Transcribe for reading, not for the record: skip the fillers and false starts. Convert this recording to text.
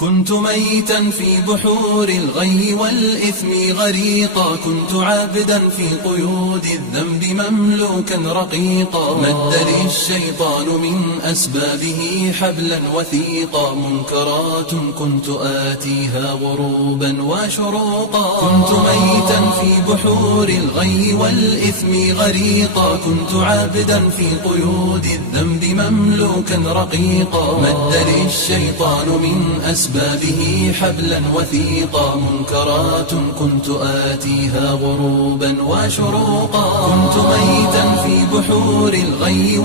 كنت ميتا في بحور الغي والإثم غريقا، كنت عابدا في قيود الذنب مملوكا رقيقا، مد لي الشيطان من أسبابه حبلا وثيقا، منكرات كنت آتيها غروبا وشروقا. كنت ميتا في بحور الغي والإثم غريقا، كنت عابدا في قيود الذنب مملوكا رقيقا، مد لي الشيطان من أسبابه حبلا وثيقا، منكرات كنت آتيها غروبا وشروقا. كنت ميتا في بحور الغي